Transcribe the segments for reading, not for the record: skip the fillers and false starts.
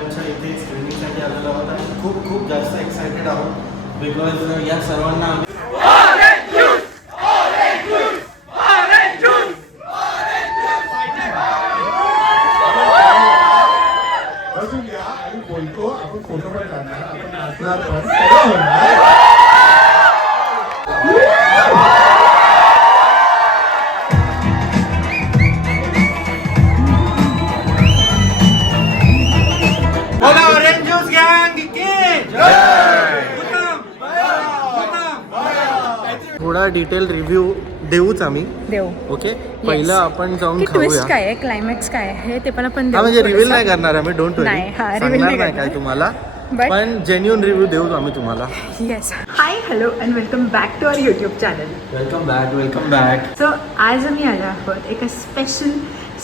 इथे स्क्रीनिंगसाठी आलेलो आहोत आणि खूप खूप जास्त एक्सायटेड आहोत बिकॉज या सर्वांना बोलतो आपण फोटो पण काढणार, आपण नाचणार पण सगळं होणार. बोला ऑरेंज ज्यूस गँग की थोडा डिटेल रिव्ह्यू देऊच आम्ही देऊ. ओके. पहिलं आपण जाऊन खाऊया. ट्विस्ट काय आहे, क्लायमॅक्स काय आहे ते पण आपण देऊ. म्हणजे रिव्हील नाही करणार आम्ही, डोंट वरी. नाही, हा, reveal सांगणार नाही नाही करणार. काय तुम्हाला, But- पण जेन्युइन रिव्ह्यू देऊ आम्ही तुम्हाला. Yes. Hi, hello and welcome back to our YouTube channel. Welcome back. So आज आम्ही आलो आहोत एका स्पेशल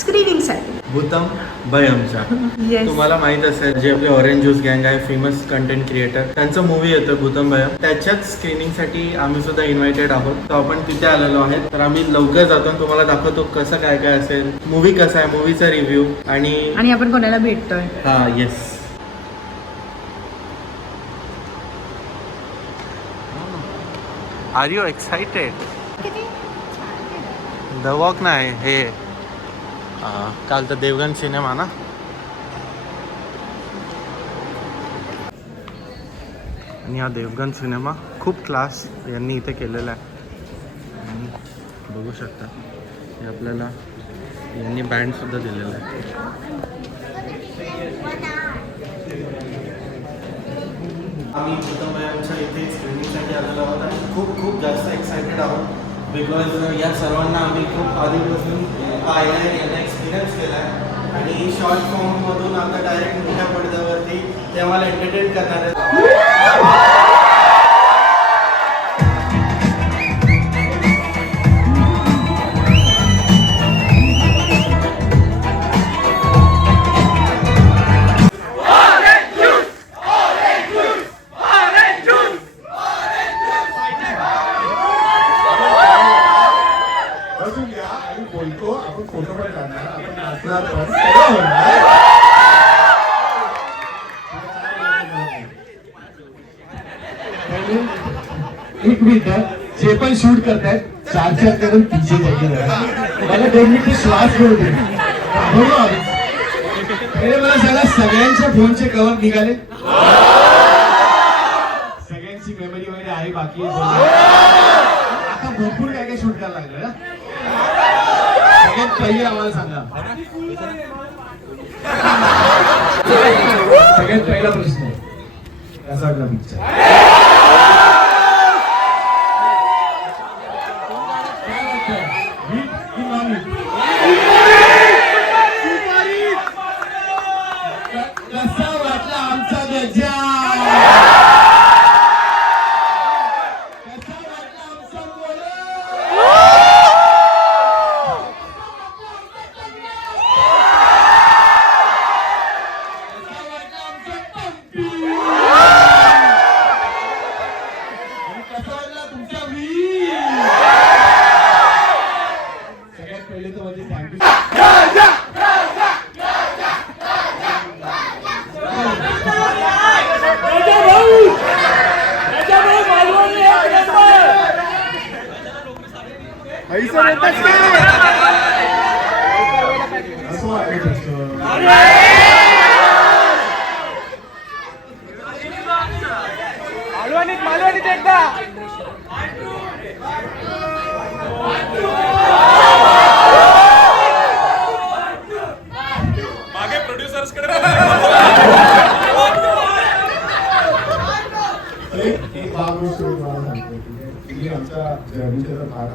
स्क्रीनिंगसाठी. भूतम भयमच्या. येस. तुम्हाला माहित असेल जे आपले ऑरेंज ज्यूस गँग आहे, फेमस कंटेंट क्रिएटर, त्यांचं मूवी येतं भूतम भयम. त्याच्याच स्क्रीनिंगसाठी आम्ही सुद्धा इन्व्हायटेड आहोत. तर आपण तिथे आलेलो आहेत. तर आम्ही लवकर जातो आणि तुम्हाला दाखवतो कसं काय काय असेल, मूवी कसा आहे, मूवीचा रिव्ह्यू आणि आपण कोणाला भेटतोय. हा yes. Are you excited? The walk नाही, हे काल तर देवगन सिनेमा ना. आणि हा देवगन सिनेमा खूप क्लास यांनी इथे केलेला आहे. आणि बघू शकता हे आपल्याला यांनी बँडसुद्धा दिलेला आहे. आम्ही भूतमभयमच्या इथे स्क्रीनिंगसाठी आलेलो आहोत आणि खूप खूप जास्त एक्सायटेड आहोत बिकॉज या सर्वांना आम्ही खूप आधीपासून पाहिलं, यांना एक्सपिरियन्स केला आहे आणि शॉर्ट फॉर्ममधून आता डायरेक्ट मोठ्या पडद्यावरती ते आम्हाला एंटरटेन करणार आहेत. बोलतो आपण फोटो पण काढणार, आपण नाचणार पण सगळं होणार. एक मिनिट, जे पण शूट करतायत 4-4 करून पीछे जायचे. मला 2 मिनिटं श्वास घेऊ दे. मला सांगा, सगळ्यांच्या फोनचे कव्हर निघाले? सगळ्यांची मेमरी वगैरे आहे बाकी? आता भरपूर काय काय शूट करायला लागलं ना. सगळ्यात पहिले आम्हाला सांगा, सगळ्यात पहिला प्रश्न कसा वाटला पिक्चर? कसा वाटला आमचा गजा? कसा वाटला आमचा बोला? सगळ्यात पहिले तर म्हणजे थँक्यू. असं वाटत असतं. मालवणीत एकदा मागे प्रोड्युसर्स कडे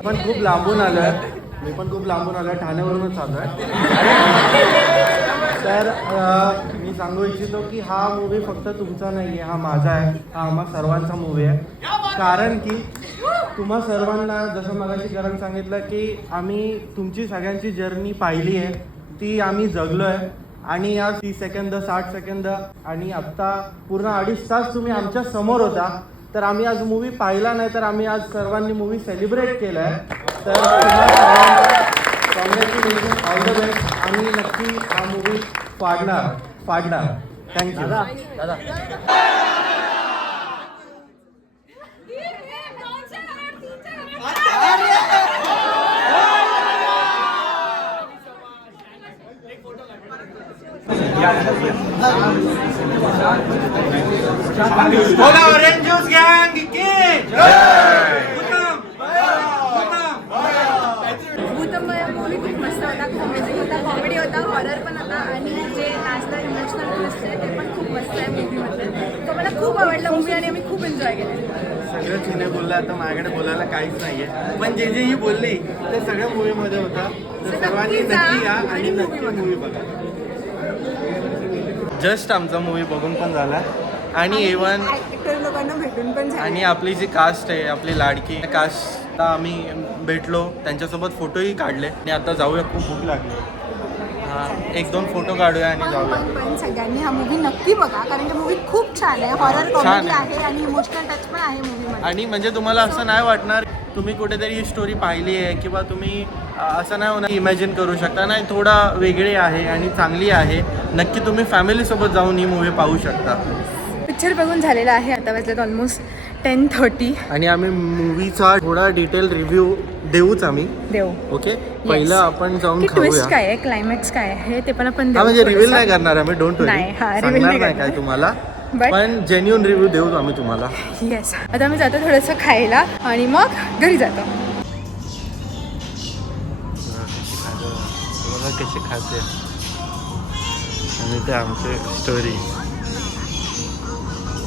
पण खूप लांबून आलोय, मी पण खूप लांबून आलोय, ठाण्यावरूनच आलोय. तर मी सांगू इच्छितो की हा मूवी फक्त तुमचा नाही आहे, हा माझा आहे, हा आम्हा सर्वांचा मूवी आहे. कारण की तुम्हा सर्वांना जसं मगाशी करण सांगितलं की आम्ही तुमची सगळ्यांची जर्नी पाहिली आहे, ती आम्ही जगलो आहे. आणि आज 30 सेकंद 60 सेकंद आणि आत्ता पूर्ण 2.5 तास तुम्ही आमच्या समोर होता. तर आम्ही आज मूवी पाहिला नाही, तर आम्ही आज सर्वांनी मूवी सेलिब्रेट केला आहे. तर तुम्हाला सर्वांना कॉंग्रॅच्युलेशन, ऑल द बेस्ट. आम्ही नक्की हा मूवी पाडणार. थँक्यू. ऑरेंज ज्यूस गँग भूतमय मूवी खूप मस्त होता, कॉमेडी होता, हॉरर पण होता आणि जे लास्टला इमोशनल ट्विस्ट आहे ते पण खूप मस्त आहे मूवीमध्ये. तो मला खूप आवडला मूवी आणि आम्ही खूप एन्जॉय केले. सगळं तिने बोललं, आता माझ्याकडे बोलायला काहीच नाहीये, पण जे ही बोलली ते सगळं मूवीमध्ये होतं. तर सर्वांनी नक्की या आणि नक्की मूवी बघा. जस्ट आमचा मूवी बघून पण झाला आणि इव्हन ऍक्टर लोकांना भेटून पण झाले. आणि आपली जी कास्ट आहे, आपली लाडकी कास्टला आम्ही भेटलो, त्यांच्यासोबत फोटोही काढले आणि आता जाऊया, खूप भूक लागली. हां, 1-2 फोटो काढूया आणि जाऊया. पण सगळ्यांनी हा मूवी नक्की बघा, कारण की मूवी खूप छान आहे, हॉरर कॉमेडी आहे आणि इमोशनल टच पण आहे मूवीमध्ये. आणि म्हणजे तुम्हाला असं नाही वाटणार तुम्ही कुठेतरी ही स्टोरी पाहिली आहे किंवा तुम्ही असं नाही होणार इमॅजिन करू शकता. नाही, थोडा वेगळी आहे आणि चांगली आहे. नक्की तुम्ही फॅमिलीसोबत जाऊन ही मूवी पाहू शकता. पिक्चर बघून झालेला आहे, आता वाजलेत ऑलमोस्ट 10:30. आणि आम्ही मूवीचा थोडा डिटेल रिव्ह्यू देऊच आम्ही. देऊ. ओके, पहिलं आपण जाऊन की ट्विस्ट खाऊया. काय आहे, क्लायमॅक्स काय आहे ते पण आपण हा, देऊ म्हणजे रिव्हील थोडंसं. नाही करणार आम्ही, डोंट नाही, हा, reveal सांगणार नाही नाही करणार. काय तुम्हाला, But- पण जेन्युइन रिव्ह्यू देऊ आम्ही तुम्हाला. येस, आता आम्ही जातो थोडंसं खायला आणि मग घरी जातो. कशी खाते आणि ते आमची स्टोरी.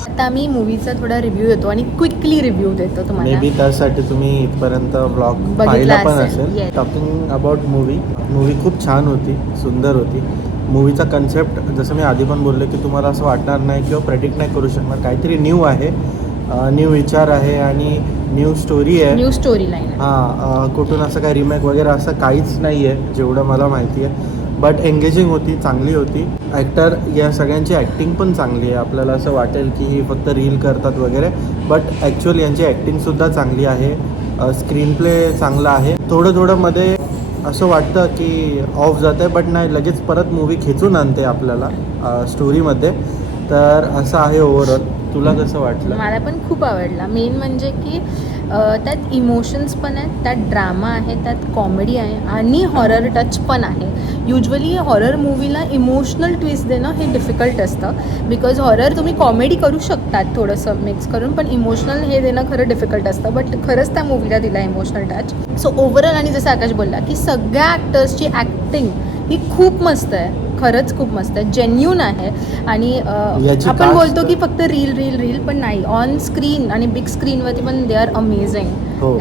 आता आम्ही मूवीचा थोडा रिव्ह्यू देतो आणि क्विकली रिव्ह्यू देतो मे तुम्हाला. बी त्यासाठी तुम्ही इथपर्यंत ब्लॉग बघितला पाहिला पण असेल. असेल. Yes. टॉकिंग अबाउट मूवी खूप छान होती, सुंदर होती. मूवीचा कन्सेप्ट जसं मी आधी पण बोललो की तुम्हाला असं वाटणार नाही किंवा प्रेडिक्ट नाही करू शकणार. काहीतरी न्यू आहे, न्यू विचार आहे आणि न्यू स्टोरी आहे. New story line. हां, कुठून असं काही रिमेक वगैरे असं काहीच नाही आहे जेवढं मला माहिती आहे. बट एंगेजिंग होती, चांगली होती. ॲक्टर या सगळ्यांची ॲक्टिंग पण चांगली आहे. आपल्याला असं वाटेल की ही फक्त रील करतात वगैरे, बट ॲक्च्युअली यांची ॲक्टिंगसुद्धा चांगली आहे. स्क्रीन प्ले चांगला आहे. थोडं मध्ये असं वाटतं की ऑफ जातं आहे, बट नाही, लगेच परत मूवी खेचून आणते आपल्याला स्टोरीमध्ये. तर असं आहे ओव्हरऑल. तुला कसं वाटलं? मला पण खूप आवडला. मेन म्हणजे की त्यात इमोशन्स पण आहेत, त्यात ड्रामा आहे, त्यात कॉमेडी आहे आणि हॉरर टच पण आहे. युजली हॉरर मूवीला इमोशनल ट्विस्ट देणं हे डिफिकल्ट असतं, बिकॉज हॉरर तुम्ही कॉमेडी करू शकतात थोडंसं मिक्स करून, पण इमोशनल हे देणं खरं डिफिकल्ट असतं. बट खरंच त्या मूवीला दिला इमोशनल टच. सो ओव्हरऑल, आणि जसं आकाश बोलला की सगळ्या ॲक्टर्सची ॲक्टिंग ही खूप मस्त आहे, खरंच खूप मस्त आहे, जेन्युन आहे. आणि याची आपण cast- बोलतो की फक्त रील पण नाही, ऑन स्क्रीन आणि बिग स्क्रीनवरती पण दे आर अमेझिंग. हो,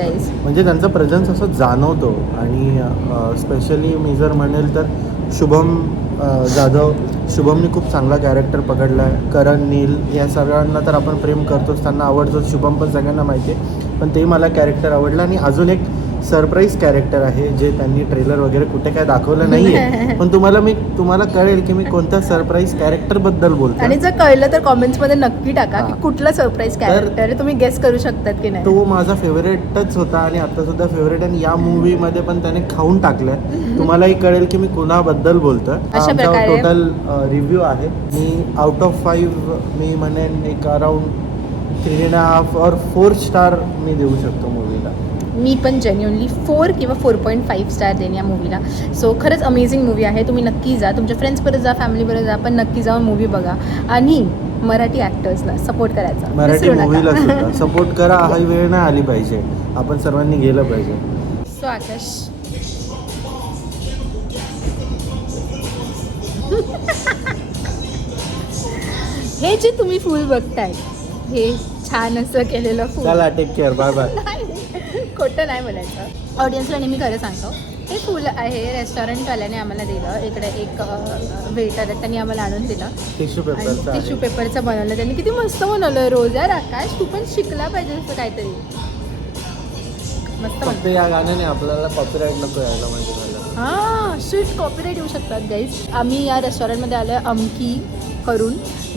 म्हणजे त्यांचा प्रेझेन्स असं जाणवतो. आणि स्पेशली मी जर म्हणेल तर शुभम जाधव, शुभमने खूप चांगला कॅरेक्टर पकडला आहे. करण, नील या सगळ्यांना तर आपण प्रेम करतोच, त्यांना आवडतोच. शुभम पण सगळ्यांना माहिती आहे, पण ते मला कॅरेक्टर आवडलं. आणि अजून एक सरप्राईज कॅरेक्टर आहे जे त्यांनी ट्रेलर वगैरे कुठे काय दाखवलं नाही आहे, पण तुम्हाला कळेल की मी कोणत्या सरप्राईज कॅरेक्टरबद्दल बोलतो. आणि जर कळलं तर कॉमेंट्समध्ये नक्की टाका की हां. कुठलं सरप्राईज कॅरेक्टर आहे, तुम्ही गेस करू शकतात की नाही. तो माझा फेवरेटच होता आणि आता सुद्धा फेवरेट. आणि या मूवीमध्ये पण त्याने खाऊन टाकलंय. तुम्हालाही कळेल की मी कुणाबद्दल बोलतोय. अशा प्रकारे- टोटल रिव्ह्यू आहे. मी आउट ऑफ 5 मी म्हणेन एक अराउंड 3.5 और 4 स्टार मी देऊ शकतो मूवीला. मी पण जेन्युनली 4 किंवा 4.5 स्टार देईन या मूवीला. सो खरंच अमेझिंग मूवी आहे. तुम्ही नक्की जा, तुमच्या फ्रेंड्सबरोबर जा, फॅमिलीबरोबर जा, पण नक्की जाऊन मूवी बघा. आणि मराठी ॲक्टर्सला सपोर्ट करायचा मराठी विसरू नका. मूवीला सुद्धा सपोर्ट करा. हा वेळ नाही आली पाहिजे, आपण सर्वांनी गेलं पाहिजे. सो आकाश, हे जे तुम्ही फूल बघताय, हे छान असं केलेलं फूल, चला, टेक केअर, बाय बाय. खोटं नाही बोलायचं. ऑडियन्सला नेहमी खरं सांगतो, हे फुल आहे रेस्टॉरंटवाल्याने आम्हाला दिलं. इकडे एक वेटर आहे, त्यांनी आम्हाला आणून दिलं. टिश्यू आणि पेपरचा टिश्यू पेपरचं बनवलं त्यांनी. किती मस्त बनवलं रोज. यार आकाश, तू पण शिकला पाहिजे असं काहीतरी. मस्त फक्त या गाण्याने आपल्याला कॉपीराईट नको यायला माहिती झालं. हां, स्वीट कॉपीराईट येऊ शकतात गाईज. आम्ही या रेस्टॉरंटमध्ये आलो आहे, अमकी करून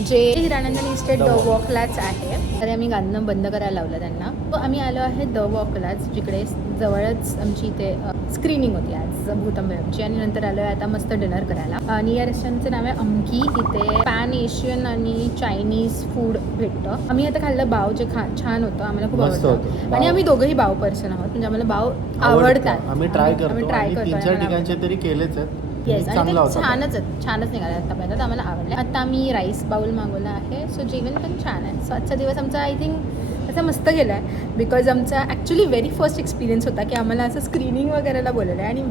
जे हिरानंदन इस्टेट द वॉकलाच आहे. तर आम्ही गाणं बंद करायला लावलं त्यांना. तो आम्ही आलो आहे द वॉकलाच, जिकडे जवळच आमची इथे स्क्रीनिंग होती आज भूतंबेची. आणि नंतर आलो आहे आता मस्त डिनर करायला. आणि या रेस्टॉरंटचं नाव आहे अमकी. इथे पॅन एशियन आणि चायनीज फूड भेटतं. आम्ही आता खाल्लं बाव, जे छान होतं, आम्हाला खूप मस्त आवडतं. होतं. आणि आम्ही दोघंही बाव पर्सन आहोत, म्हणजे आम्हाला बाव आवडतात. आम्ही ट्राय करतो आम्ही आणि करतो 3-4 आणि ठिकाणचे तरी केलेच आहेत. येस, आणि चांगला ते होता. छानच निघाला आतापर्यंत, आम्हाला आवडलं. आता आम्ही राईस बाउल मागवला आहे. सो जेवण पण छान आहे. सो आजचा दिवस आमचा आय थिंक असा मस्त गेला आहे. बिकॉज आमचा ॲक्च्युली व्हेरी फर्स्ट एक्सपिरियन्स होता की आम्हाला असं स्क्रीनिंग वगैरेला बोलवलं आहे. आणि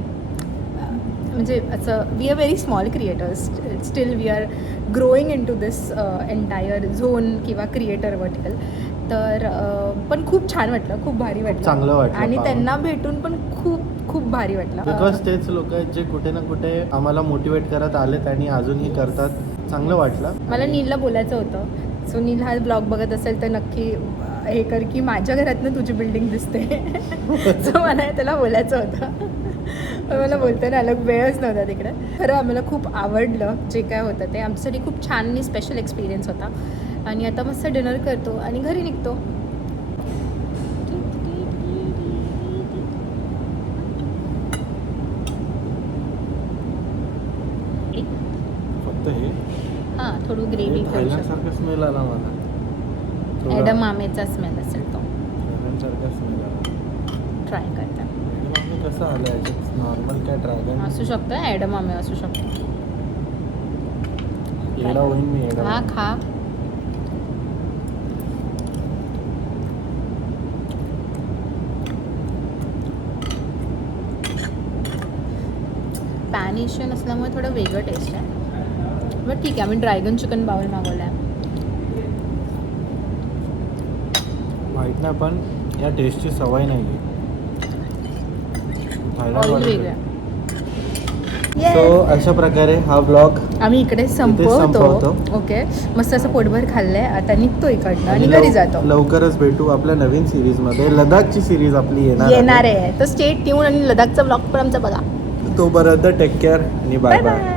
म्हणजे असं we are very small creators, still we are growing into this entire zone किंवा क्रिएटर वर्टिकल. तर पण खूप छान वाटलं, खूप भारी वाटलं, चांगलं वाटलं आणि पाहून. त्यांना भेटून पण खूप भारी वाटलं. बिकॉज तेच लोक आहेत जे कुठे ना कुठे आम्हाला मोटिवेट करत आलेत आणि अजूनही करतात. चांगलं वाटलं. मला नीलला बोलायचं होतं. सो नील हा ब्लॉग बघत असेल तर नक्की हे कर की माझ्या घरातनं तुझी बिल्डिंग दिसते. सो मला त्याला बोलायचं होतं, पण मला बोलताना आलं, वेळच नव्हता तिकडे. खरं आम्हाला खूप आवडलं जे काय होतं ते. आमच्यासाठी खूप छान आणि स्पेशल एक्सपिरियन्स होता. आणि आता मस्त डिनर करतो आणि घरी निघतो. फक्त हे हां, थोडं ग्रेव्ही करू शकतो. थायलंडसारखा स्मेल आला मला. थोडा ॲडम आमेचा स्मेल असेल तो. थायलंडसारखा स्मेल आला. ट्राय करता आम्ही कसं आलं याच्यात? नॉर्मल काय ड्रॅगन असू शकतं, ॲडम आमे असू शकतो. येडा होईन मी येडा. हा खा. पॅन एशियन असल्यामुळे थोडं वेगळं टेस्ट आहे. बट ठीक आहे, आम्ही ड्रॅगन चिकन बाउल मागवला आहे. माहित नाही, पण या टेस्टची सवय नाही आहे. ऑइल वेगळं आहे. सो अशा प्रकारे हा ब्लॉग आम्ही इकडे संपवतो. ओके, मस्त असं पोटभर खाल्लंय. आता निघतो इकडनं आणि घरी जातो. लवकरच भेटू आपल्या नवीन सिरीज मध्ये. लडाखची सिरीज आपली येणार आहे. तर स्टे ट्यून आणि लडाखचा ब्लॉग पण आमचा बघा. तोपर्यंत टेक केअर आणि बाय बाय.